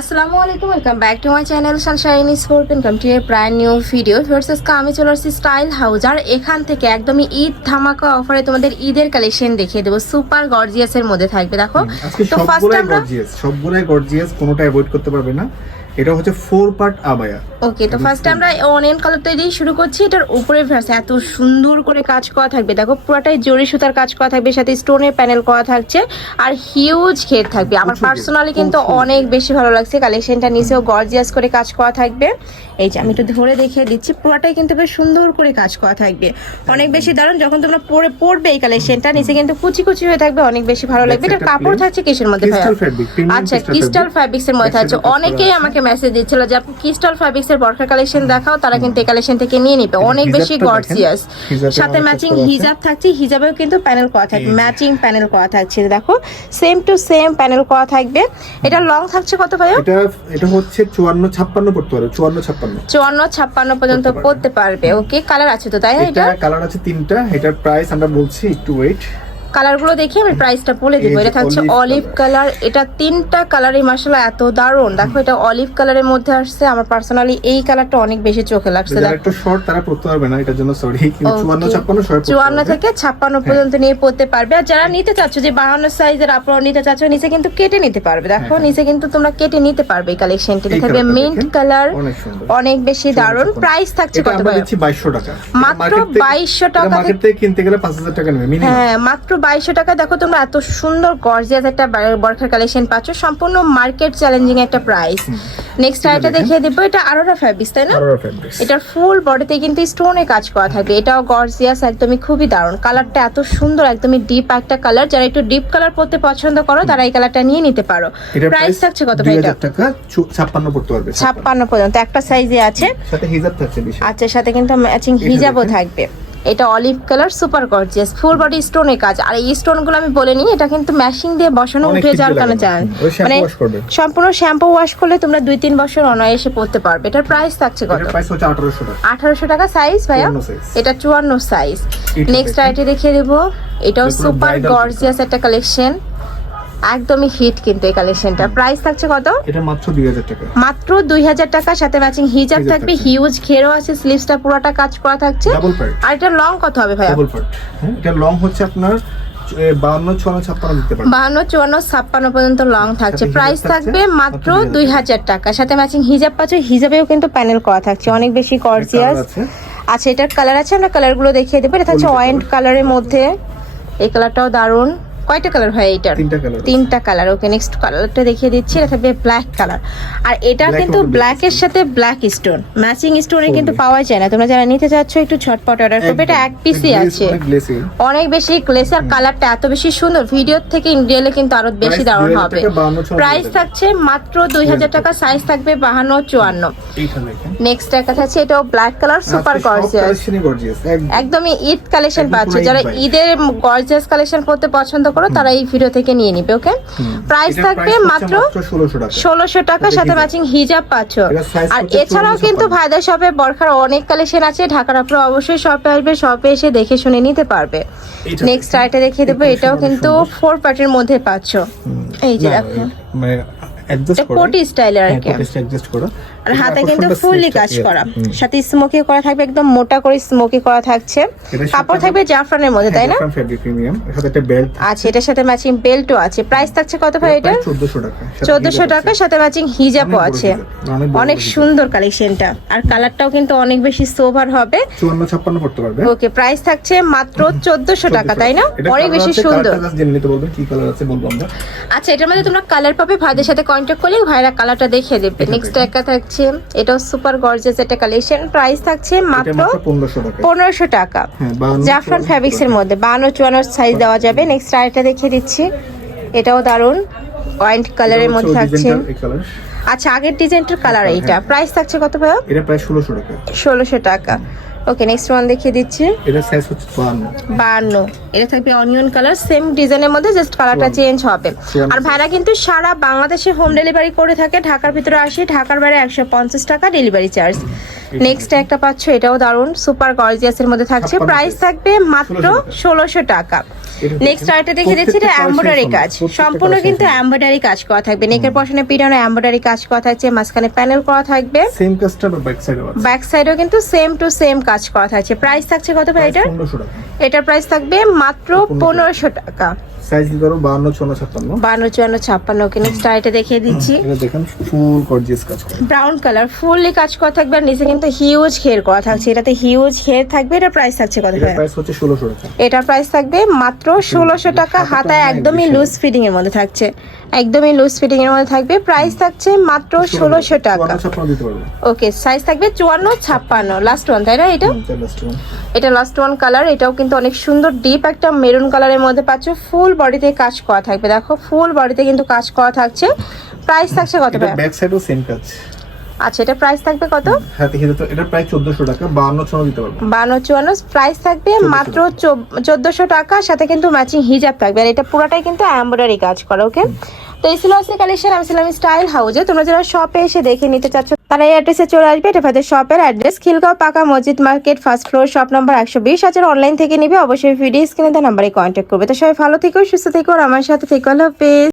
আসসালামু আলাইকুম, welcome back to my channel Sunshine sport. Welcome to A brand new video. Versus আমি চলে আসছি স্টাইল হাউস, আর এখান থেকে একদমই ঈদ ধামাকা অফারে তোমাদের ঈদের কালেকশন দেখিয়ে দেবো। সুপার গর্জিয়াসের মধ্যে থাকবে। দেখো তো ফার্স্ট আমরা সবগুলাই গর্জিয়াস, কোনোটা অ্যাভয়েড করতে পারবে না। এটা হচ্ছে 4 পার্ট আবায়া। ওকে, তো ফার্স্ট আমরা অনিয়ন কালারটা দিয়ে শুরু করছি। এটার উপরে ভার্সে এত সুন্দর করে কাজ করা থাকবে। দেখো পুরোটাই জরি সুতার কাজ করা থাকবে, সাথে স্টোনের প্যানেল করা থাকছে, আর হিউজ ঘের থাকবে। আমার পার্সোনালি কিন্তু অনেক বেশি ভালো লাগছে কালেকশনটা। নিচেও গর্জিয়াস করে কাজ করা থাকবে। এই যে আমি একটু ধরে দেখিয়ে দিচ্ছি, পুরোটাই কিন্তু বেশ সুন্দর করে কাজ করা থাকবে, অনেক বেশি দারুণ। যখন তোমরা পরবে এই কালেকশনটা, নিচে কিন্তু কুচি কুচি হয়ে থাকবে, অনেক বেশি ভালো লাগবে। এটার কাপড় থাকছে কিসের মধ্যে ভাইয়া? আচ্ছা, ক্রিস্টাল ফ্যাব্রিক্স এর মধ্যে থাকছে। অনেকেই আমাকে মেসেজ দিচ্ছিল যে আপু ক্রিস্টাল ফ্যাব্রিক্স এর বরখার কালেকশন দেখাও, তারা কিন্তু এই কালেকশন থেকে নিয়ে নিবে। অনেক বেশি গর্জিয়াস, সাথে ম্যাচিং হিজাব থাকছে। হিজাবেও কিন্তু প্যানেল করা থাকবে, ম্যাচিং প্যানেল করা থাকছে। দেখো সেম টু সেম প্যানেল করা থাকবে। এটা লং থাকছে কত ভাইয়া? এটা হচ্ছে 54-56 পড়তে পারবে। 54-56 পর্যন্ত পড়তে পারবে। ওকে, কালার আছে তো তাই না? এটা কালার আছে 3টা। এটার প্রাইস আমরা বলছি, একটু ওয়েট, কালারগুলো দেখি আমি প্রাইসটা বলে দিব। এটা থাকছে অলিভ কালার। এটা 3টা কালারই মাশাআল্লাহ এত দারুণ। দেখো এটা অলিভ কালারের মধ্যে আসছে। আমার পার্সোনালি এই কালারটা অনেক বেশি চোখে লাগছে। যারা একটু শর্ট তারা পড়তে পারবে না, এটার জন্য সরি। কিন্তু 54-56 শর্ট 54 থেকে 56 পর্যন্ত নিয়ে পড়তে পারবে। আর যারা নিতে চাচ্ছ যে 52 সাইজের আপনারা নিতে চাচ্ছ, নিচে কিন্তু কেটে নিতে পারবে। দেখো নিচে কিন্তু তোমরা কেটে নিতে পারবে। এই কালেকশনটি থাকবে মিন্ট কালার, অনেক বেশি দারুণ। প্রাইস থাকছে কত ভাই? 2200 টাকা। মাত্র 2200 টাকা। মার্কেট থেকে কিনতে গেলে 5000 টাকা নেবে মিনিমাম। হ্যাঁ, মাত্র 2200 টাকা। দেখো তোমরা এত সুন্দর গর্জিয়াস একটা বরখার কালেকশন পাচ্ছ, সম্পূর্ণ মার্কেট চ্যালেঞ্জিং একটা প্রাইস। নেক্সট আইটা দেখিয়ে দেবো। এটা আরোরা ফ্যাব্রিক্স তাই না? এটার ফুল বডিতে কিন্তু স্টোনে কাজ করা থাকবে। এটাও গর্জিয়াস, একদমই খুবই দারুণ। কালারটা এত সুন্দর, একদমই ডিপ একটা কালার। যারা একটু ডিপ কালার পরতে পছন্দ করো তারা এই কালারটা নিয়ে নিতে পারো। প্রাইস থাকছে কত ভাই? এটা 2000 টাকা। 56 পড়তে পারবে। 56 পর্যন্ত একটা সাইজে আছে। সাথে হিজাব থাকছে বেশি। আচ্ছা, সাথে কিন্তু ম্যাচিং হিজাবও থাকবে। এটা olive colour, super gorgeous, full body স্টোনের কাজ। আর এই স্টোনগুলো আমি বলে নিই, এটা কিন্তু ম্যাশিং দিয়ে বসানো, উঠে যাওয়ার কারণে চান মানে সম্পূর্ণ শ্যাম্পু ওয়াশ করলে তোমরা 2-3 বছর অনায়াসে পড়তে পারবে। এটার প্রাইস থাকছে কত? এটার প্রাইস হচ্ছে 1800 টাকা। 1800 টাকা। সাইজ ভাইয়া? এটা 54 সাইজ। নেক্সট আইটে দেখিয়ে দেবো। এটাও সুপার গর্জিয়াস একটা কালেকশন, একদমই হিট কিন্তু এই কালেকশনটা। প্রাইস থাকছে কত? এটা মাত্র 2000 টাকা। মাত্র 2000 টাকা। সাথে ম্যাচিং হিজাব থাকবে, হিউজ ঘেরও আছে, স্লিভসটা পুরোটা কাজ করা থাকছে। আর এটা লং কত হবে ভাইয়া? Double part. এটা লং হচ্ছে আপনার 52-54-56 দিতে পারবেন। 52-54-56 পর্যন্ত লং থাকছে। প্রাইস থাকবে মাত্র 2000 টাকা। সাথে ম্যাচিং হিজাব পাচ্ছ, হিজাবেও কিন্তু প্যানেল করা থাকছে, অনেক বেশি গর্জিয়াস। আচ্ছা, এটার কালার আছে, আমরা কালারগুলো দেখিয়ে দেবো। এটা থাকছে ওয়াইন কালারের মধ্যে। এই কালারটাও দারুণ। কয়টা কালার হয় এটার? 3টা কালার। ওকে, নেক্সট কালারটা দেখিয়ে দিচ্ছি। এটা থাকবে ব্ল্যাক কালার। আর এটা কিন্তু ব্ল্যাক এর সাথে ব্ল্যাক স্টোন, ম্যাচিং স্টোনে কিন্তু পাওয়া যায় না। তোমরা যারা নিতে চাচ্ছ একটু ঝটপট অর্ডার করবে। এটা এক পিসই আছে, অনেক বেশি গ্লেসি। আর কালারটা এত বেশি সুন্দর, ভিডিও থেকে রিয়েলে কিন্তু আরো বেশি দারুণ হবে। প্রাইস থাকছে মাত্র 2000 টাকা। সাইজ থাকবে 52-54। নেক্সট একটা থাকছে, এটাও ব্ল্যাক কালার, সুপার গর্জিয়াস, একদমই ঈদ কালেকশন পাচ্ছ। যারা ঈদের গর্জিয়াস কালেকশন পড়তে পছন্দ করো তারা এই ভিডিও থেকে নিয়ে নিবে। ওকে, প্রাইস থাকবে মাত্র 1600 টাকা। সাথে ম্যাচিং হিজাব পাচ্ছ। আর এছাড়াও কিন্তু ভাইদের শপে বরখার অনেক কালেকশন আছে। ঢাকার আপনারা অবশ্যই শপে আসবে, শপে এসে দেখে শুনে নিতে পারবে। নেক্সট আইটা দেখিয়ে দেবো। এটাও কিন্তু 4 পার্টের মধ্যে পাচ্ছ। এই যে দেখো কোটি স্টাইলের আর কি, আর হাতে কিন্তু ফুললি কাজ করা, সাথে স্মোকি করা থাকবে, একদম মোটা করে স্মোকি করা থাকছে। কাপড় থাকবে জাফরানের মধ্যে তাই না? আচ্ছা, এটার সাথে ম্যাচিং বেল্টও আছে। প্রাইস থাকছে কত ভাই? এটা 1400 টাকা। সাথে ম্যাচিং হিজাবও আছে। অনেক সুন্দর কালেকশনটা, আর কালারটাও কিন্তু অনেক বেশি সোভার হবে। 54-56 পড়তে পারবে। ওকে, প্রাইস থাকছে মাত্র 1400 টাকা তাই না? অনেক বেশি সুন্দর। আচ্ছা, এটার মধ্যে তোমরা কালার পাবে, ভাইদের সাথে কন্ট্যাক্ট করলে ভাইরা কালারটা দেখিয়ে দেবে। নেক্সট একটা থাকছে, এটাও সুপার গর্জিয়াস একটা কালেকশন। প্রাইস থাকছে মাত্র 1500 টাকা। জাফরান ফ্যাব্রিক্স এর মধ্যে 52-54 সাইজ দেওয়া যাবে। নেক্সট আরেকটা দেখিয়ে দিচ্ছি। এটাও দারুন, ওয়াইন কালারের মধ্যে থাকছে। আচ্ছা, আগের ডিজাইনটার কালার এইটা। প্রাইস থাকছে কত ভাই? এটা প্রায় 1600 টাকা। 1600 টাকা। ওকে, নেক্সট ওয়ান দেখিয়ে দিচ্ছি। এটা সাইজ হচ্ছে 52। এটা থাকবে অনিয়ন কালার, সেম ডিজাইনের মধ্যে, জাস্ট কালারটা চেঞ্জ হবে। আর ভাইরা কিন্তু সারা বাংলাদেশে হোম ডেলিভারি করে থাকে। ঢাকার ভিতরে আসে, ঢাকার বাইরে 150 টাকা ডেলিভারি চার্জ। নেক্সট একটা পাচ্ছ, এটাও দারুন, সুপার গর্জিয়াস এর মধ্যে থাকছে। প্রাইস থাকবে মাত্র 1600 টাকা। নেক্সট আরেকটা দেখে দিচ্ছি, এটা এমব্রয়ডারি কাজ, সম্পূর্ণ কিন্তু এমব্রয়ডারি কাজ করা থাকবে। নেকের পশনে পিটানো এমব্রয়ডারি কাজ করা থাকছে, মাঝখানে প্যানেল করা থাকবে, সেম কাজটা ব্যাক সাইডে আছে। ব্যাক সাইডেও কিন্তু সেম টু সেম কাজ করা থাকছে। প্রাইস থাকছে কত ভাই এটার? 1500 টাকা। এটার প্রাইস থাকবে মাত্র 1500 টাকা। সাইজ দিতে পারো 52 54 56। 52 54 56। ওকে, নেক্সট আরেকটা দেখিয়ে দিচ্ছি, এটা দেখেন ফুল গর্জিয়াস কাজ করা, ব্রাউন কালার, ফুললি কাজ করা থাকবে আর নিচে কিন্তু হিউজ ঘের করা থাকছে। এটাতে হিউজ ঘের থাকবে। এটার প্রাইস থাকছে কত এটা ভাই? প্রাইস হচ্ছে 1600 টাকা। এটার প্রাইস থাকবে মাত্র 1600 টাকা। হাতায় একদমই লুজ ফিটিং এর মধ্যে থাকছে, একদমই লুজ ফিটিং এর মধ্যে থাকবে। প্রাইস থাকছে মাত্র 1600 টাকা। 56 দিতে পারবো। ওকে, সাইজ থাকবে 54 56। লাস্ট ওয়ান তাই না? এটা লাস্ট ওয়ান। এটা লাস্ট ওয়ান কালার। এটাও কিন্তু অনেক সুন্দর ডিপ একটা মেরুন কালারের মধ্যে পাচ্ছ। ফুল বডিতে কাজ করা থাকবে, দেখো ফুল বডিতে কিন্তু কাজ করা থাকছে। প্রাইস থাকছে কত এটা ভাই? ব্যাক সাইডও সেম কাজ। আচ্ছা, এটা প্রাইস থাকবে কত? হ্যাঁ দেখে তো এটা প্রাইস 1400 টাকা। 52 56 দিতে পারবো। 52 54 প্রাইস থাকবে মাত্র 1400 টাকা। সাথে কিন্তু ম্যাচিং হিজাব থাকবে আর এটা পুরোটাই কিন্তু এমব্রয়ডারি কাজ করা। ওকে, তো এই ছিল আজকে কালেকশন। আমি ছিলাম স্টাইল হাউজে। তোমরা যারা শপে এসে দেখে নিতে চাচ্ছ তারা এই অ্যাড্রেসে চলে আসবে। এটা তাদের শপের অ্যাড্রেস, খিলগাঁও পাকা মসজিদ market, first floor, shop number 120। আর যারা অনলাইন থেকে নিবে অবশ্যই ভিডিও স্ক্রিনে দেওয়া নাম্বারে কন্ট্যাক্ট করবে। তো সবাই ভালো থেকো, সুস্থ থেকো আর আমার সাথে থেকো। আল্লাহ হাফেজ।